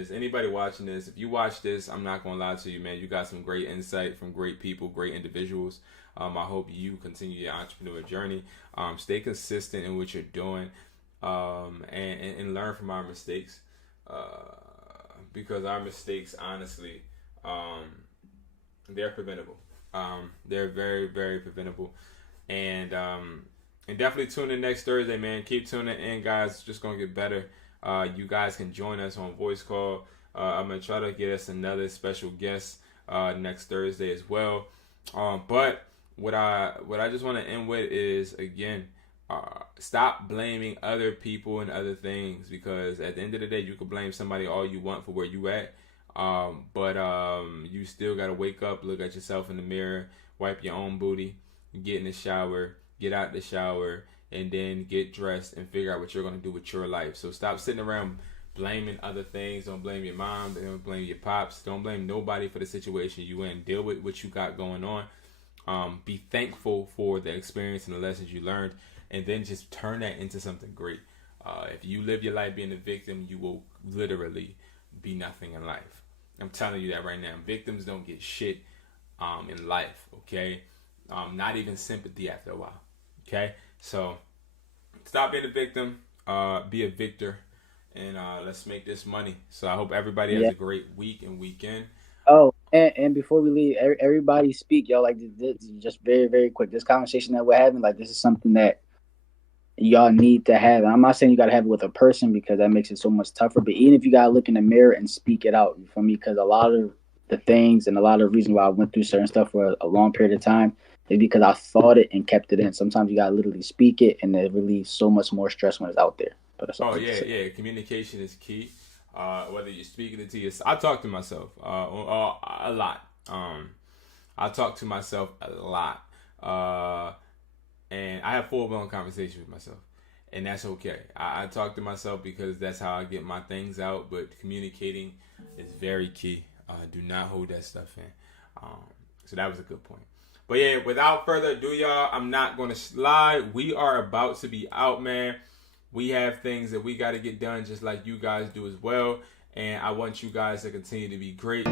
this, anybody watching this, if you watch this, I'm not going to lie to you, man. You got some great insight from great people, great individuals. I hope you continue your entrepreneur journey. Stay consistent in what you're doing, and learn from our mistakes, because our mistakes, honestly, they're preventable. They're very, very preventable. And definitely tune in next Thursday, man. Keep tuning in, guys. It's just going to get better. You guys can join us on voice call. I'm going to try to get us another special guest next Thursday as well. But what I just want to end with is, again, stop blaming other people and other things, because at the end of the day, you can blame somebody all you want for where you at. But you still got to wake up, look at yourself in the mirror, wipe your own booty, get in the shower, get out the shower, and then get dressed and figure out what you're going to do with your life. So stop sitting around blaming other things. Don't blame your mom. Don't blame your pops. Don't blame nobody for the situation you in. Deal with what you got going on. Be thankful for the experience and the lessons you learned, and then just turn that into something great. If you live your life being a victim, you will literally be nothing in life. I'm telling you that right now. Victims don't get shit in life, okay? Not even sympathy after a while, okay? So stop being a victim, be a victor, and let's make this money. So I hope everybody has a great week and weekend. Oh, and before we leave, everybody speak, y'all. Like this, just very, very quick. This conversation that we're having, like, this is something that y'all need to have. And I'm not saying you got to have it with a person, because that makes it so much tougher. But even if you got to look in the mirror and speak it out, for me, because a lot of the things and a lot of the reasons why I went through certain stuff for a long period of time is because I thought it and kept it in. Sometimes you got to literally speak it, and it relieves so much more stress when it's out there. But that's all. Oh yeah. Communication is key. Whether you're speaking it to yourself, I talk to myself a lot. I talk to myself a lot, and I have full-blown conversations with myself, and that's okay. I talk to myself because that's how I get my things out. But communicating is very key. Do not hold that stuff in. So that was a good point. But yeah, without further ado, y'all, I'm not going to slide. We are about to be out, man. We have things that we got to get done just like you guys do as well. And I want you guys to continue to be great.